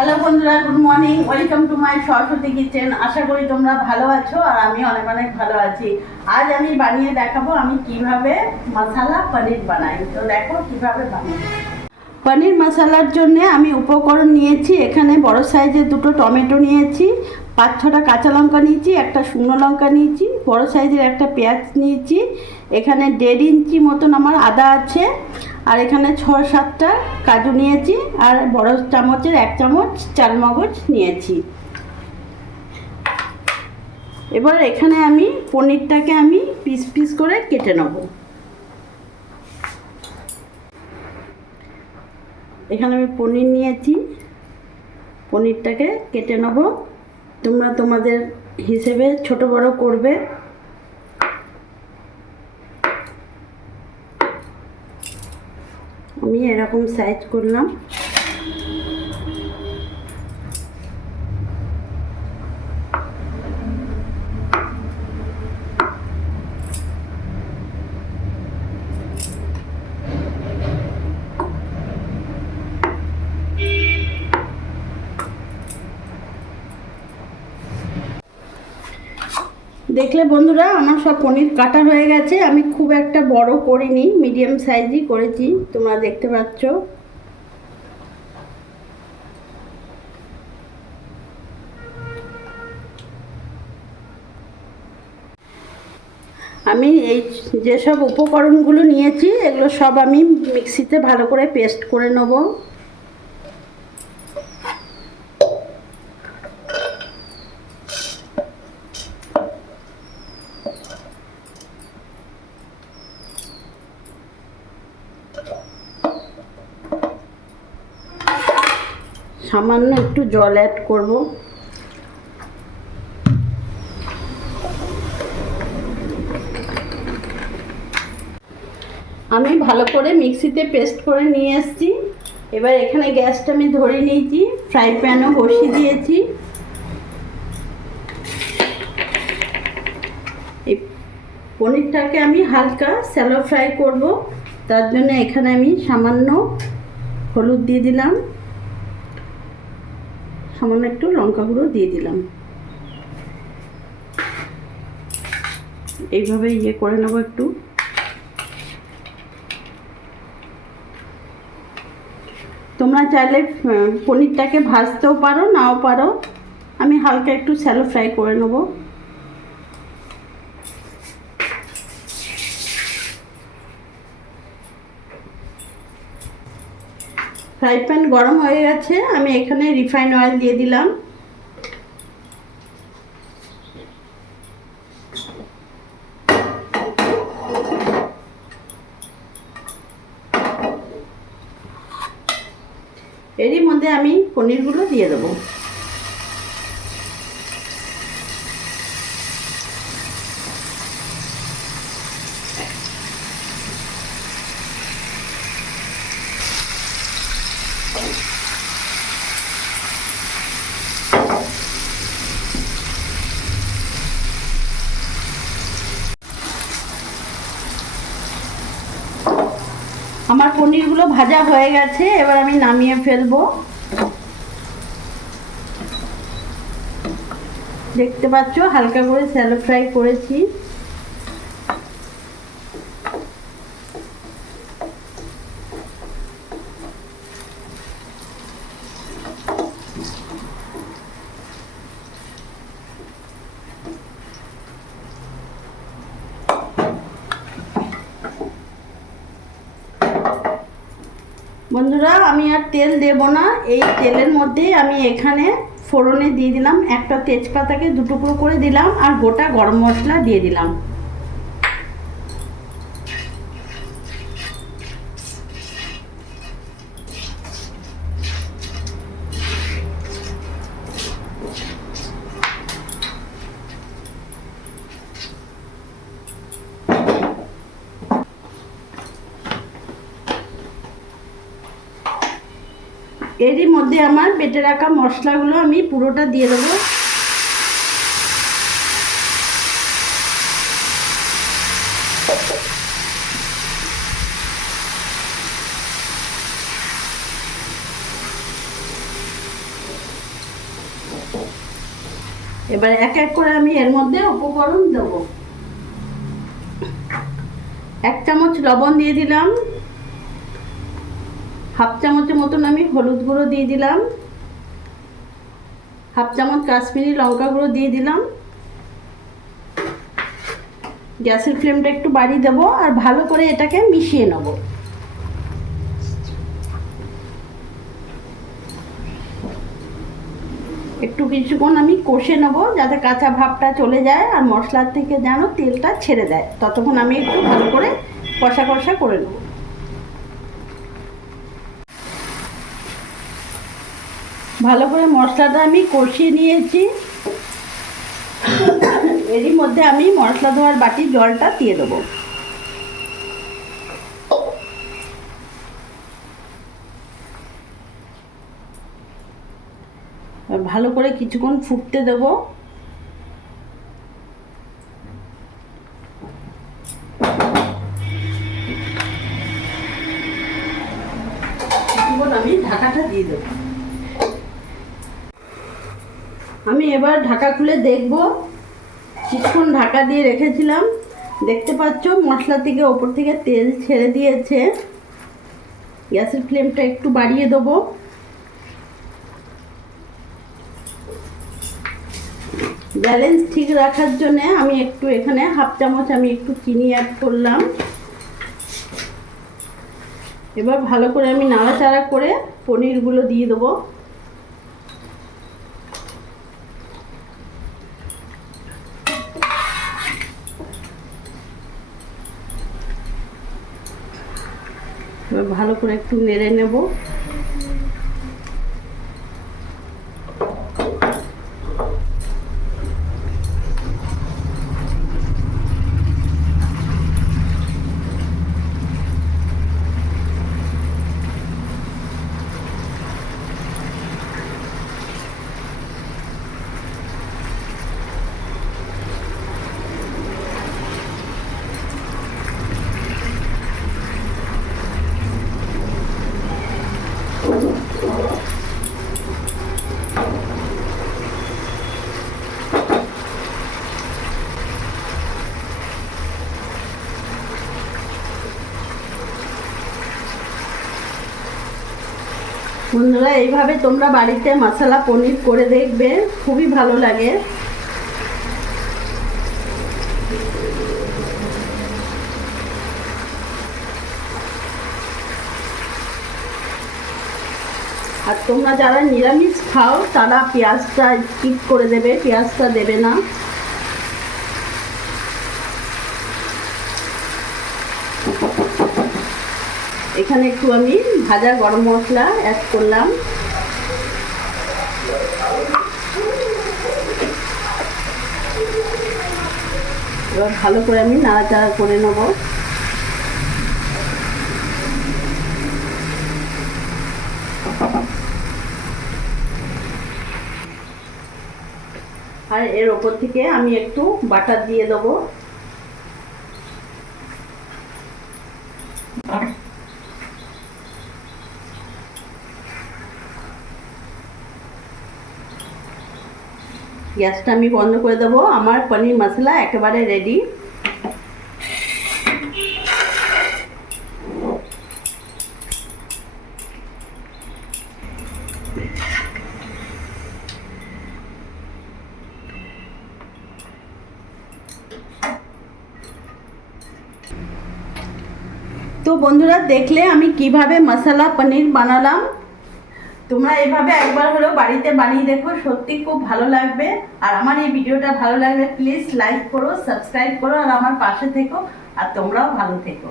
Hello বন্ধুরা, good morning. Welcome to my Saraswati kitchen. আশা করি তোমরা ভালো আছো আর আমি অনেক অনেক ভালো আছি। আজ আমি বানিয়ে দেখাবো আমি কিভাবে মশালা পনির বানাই। তো দেখো কিভাবে বানাই। পনির মশালার জন্য আমি উপকরণ নিয়েছি, এখানে বড় সাইজের দুটো টমেটো নিয়েছি, 5-6টা কাঁচা লঙ্কা নিয়েছি, একটা শুকনো লঙ্কা নিয়েছি, বড় সাইজের একটা পেঁয়াজ নিয়েছি, এখানে 1.5 ইঞ্চি মতন আমার আদা আছে, আর এখানে 6-7টা কাজু নিয়েছি, আর বড় চামচের 1 চামচ চালমগজ নিয়েছি। এবার এখানে আমি পনিরটাকে আমি পিস পিস করে কেটে নেব। এখানে আমি পনির নিয়েছি, পনিরটাকে কেটে নেব। তোমরা তোমাদের হিসেবে ছোট বড় করবে। আমি এরকম সাইজ করলাম। দেখলে বন্ধুরা, আমার সব পনির কাটা হয়ে গেছে। আমি খুব একটা বড় করিনি, মিডিয়াম সাইজই করেছি, তোমরা দেখতে পাচ্ছ। আমি এই যেসব উপকরণগুলো নিয়েছি এগুলো সব আমি মিক্সিতে ভালো করে পেস্ট করে নেব। সামান্য একটু জল অ্যাড করব। আমি ভালো করে মিক্সিতে পেস্ট করে নিয়ে এসেছি। এবার এখানে গ্যাসটা আমি ধরে নিয়েছি, ফ্রাই প্যানও বসিয়ে দিয়েছি। এই পনিরটাকে আমি হালকা শ্যালো ফ্রাই করব, তার জন্য এখানে আমি সামান্য হলুদ দিয়ে দিলাম, সামান্য একটু লঙ্কা গুঁড়ো দিয়ে দিলাম। এইভাবে করে নেব একটু। তোমরা চাইলে পনিরটাকে ভাজতেও পারো, নাও পারো। আমি হালকা একটু শ্যালো ফ্রাই করে নেব। ফ্রাই প্যান গরম হয়ে গেছে, আমি এখানে রিফাইন অয়েল দিয়ে দিলাম। এরই মধ্যে আমি পনিরগুলো দিয়ে দেবো। আমার পনিরগুলো ভাজা হয়ে গেছে, এবার আমি নামিয়ে ফেলবো। দেখতে পাচ্ছ হালকা করে শ্যালো ফ্রাই করেছি। বন্ধুরা, আমি আর তেল দেব না। এই তেলের মধ্যে আমি এখানে ফোড়নে দিয়ে দিলাম একটা তেজপাতাকে 2 টুকরো করে দিলাম, আর গোটা গরম মশলা দিয়ে দিলাম। এরই মধ্যে আমার বেটে রাখা মশলাগুলো আমি পুরোটা দিয়ে দেবো। এবার এক এক করে আমি এর মধ্যে উপকরণ দেব। 1 চামচ লবণ দিয়ে দিলাম, হাফ চামচের মতন আমি হলুদ গুঁড়ো দিয়ে দিলাম, হাফ চামচ কাশ্মীরি লঙ্কা গুঁড়ো দিয়ে দিলাম। গ্যাসের ফ্লেমটা একটু বাড়িয়ে দেবো আর ভালো করে এটাকে মিশিয়ে নেব। একটু কিছুক্ষণ আমি কষে নেব যাতে কাঁচা ভাবটা চলে যায় আর মশলার থেকে যেন তেলটা ছেড়ে দেয়, ততক্ষণ আমি একটু ভালো করে কষা কষা করে নেব। ভালো করে মশলাটা আমি কষিয়ে নিয়েছি। এরই মধ্যে আমি মশলা ধোয়ার বাটির জলটা দিয়ে দেবো। ভালো করে কিছুক্ষণ ফুটতে দেব। আমি ঢাকাটা দিয়ে দেব। আমি এবার ঢাকা খুলে দেখব। কিছুক্ষণ ঢাকা দিয়ে রেখেছিলাম, দেখতে পাচ্ছ মশলা থেকে ওপর থেকে তেল ছেড়ে দিয়েছে। গ্যাসের ফ্লেমটা একটু বাড়িয়ে দেবো। ব্যালেন্স ঠিক রাখার জন্য আমি একটু এখানে হাফ চামচ আমি একটু চিনি অ্যাড করলাম। এবার ভালো করে আমি নাড়াচাড়া করে পনিরগুলো দিয়ে দেবো। এবার ভালো করে একটু নেড়ে নেব। বন্ধুরা, এইভাবে তোমরা বাড়িতে মশলা পনির করে দেখবে, খুবই ভালো লাগে। আর তোমরা যারা নিরামিষ খাও তারা পেঁয়াজটা স্কিপ করে দেবে, পেঁয়াজটা দেবে না। এখানে একটু আমি ভাজা গরম মশলা অ্যাড করলাম। এবার ভালো করে আমি নাড়াচাড়া করে নেব। আর এর ওপর থেকে আমি একটু বাটার দিয়ে দেবো। গ্যাসটা আমি বন্ধ করে দেবো। আমার পনির মশলা একেবারে রেডি। তো বন্ধুরা, দেখলে আমি কিভাবে মশলা পনির বানালাম। তোমরা এভাবে একবার হলেও বাড়িতে বানিয়ে দেখো, সত্যি খুব ভালো লাগবে। আর আমার এই ভিডিওটা ভালো লাগলে প্লিজ লাইক করো, সাবস্ক্রাইব করো আর আমার পাশে থেকো। আর তোমরাও ভালো থেকো।